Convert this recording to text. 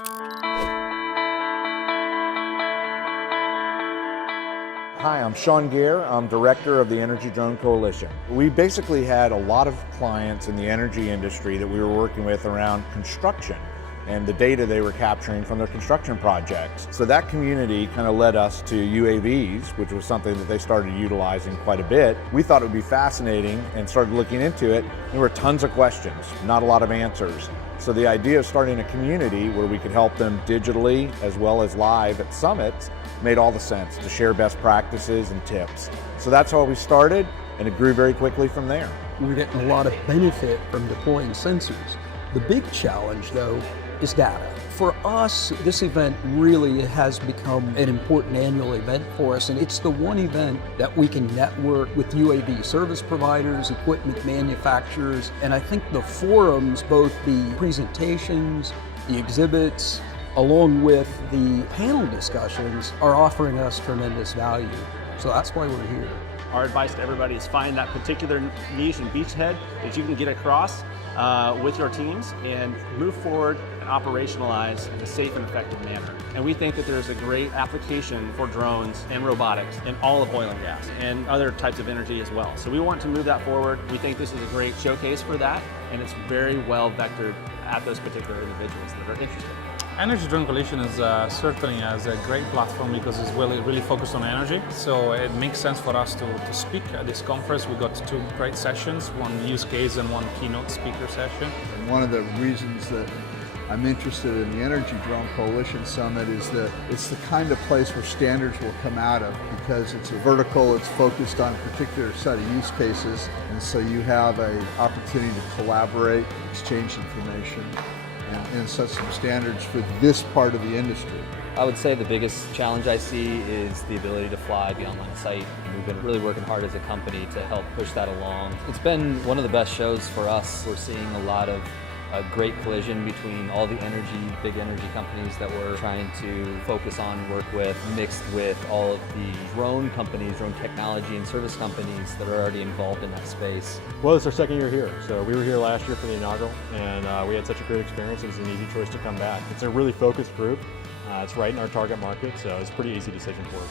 Hi, I'm Sean Gear. I'm director of the Energy Drone Coalition. We basically had a lot of clients in the energy industry that we were working with around construction and the data they were capturing from their construction projects. So that community kind of led us to UAVs, which was something that they started utilizing quite a bit. We thought it would be fascinating and started looking into it. There were tons of questions, not a lot of answers. So the idea of starting a community where we could help them digitally as well as live at summits made all the sense to share best practices and tips. So that's how we started, and it grew very quickly from there. We're getting a lot of benefit from deploying sensors. The big challenge, though, is data. For us, this event really has become an important annual event for us, and it's the one event that we can network with UAV service providers, equipment manufacturers, and I think the forums, both the presentations, the exhibits, along with the panel discussions, are offering us tremendous value. So that's why we're here. Our advice to everybody is find that particular niche and beachhead that you can get across with your teams and move forward and operationalize in a safe and effective manner. And we think that there's a great application for drones and robotics in all of oil and gas and other types of energy as well. So we want to move that forward. We think this is a great showcase for that, and it's very well vectored at those particular individuals that are interested. Energy Drone Coalition is certainly has a great platform because it's really focused on energy. So it makes sense for us to speak at this conference. We got two great sessions, one use case and one keynote speaker session. And one of the reasons that I'm interested in the Energy Drone Coalition Summit is that it's the kind of place where standards will come out of, because it's a vertical, it's focused on a particular set of use cases, and so you have an opportunity to collaborate, exchange information, and set some standards for this part of the industry. I would say the biggest challenge I see is the ability to fly beyond line of sight. We've been really working hard as a company to help push that along. It's been one of the best shows for us. We're seeing a lot of great collision between all the big energy companies that we're trying to focus on, work with, mixed with all of the drone companies, drone technology and service companies that are already involved in that space. Well, it's our second year here. So we were here last year for the inaugural, and we had such a great experience. It was an easy choice to come back. It's a really focused group. It's right in our target market, so it's a pretty easy decision for us.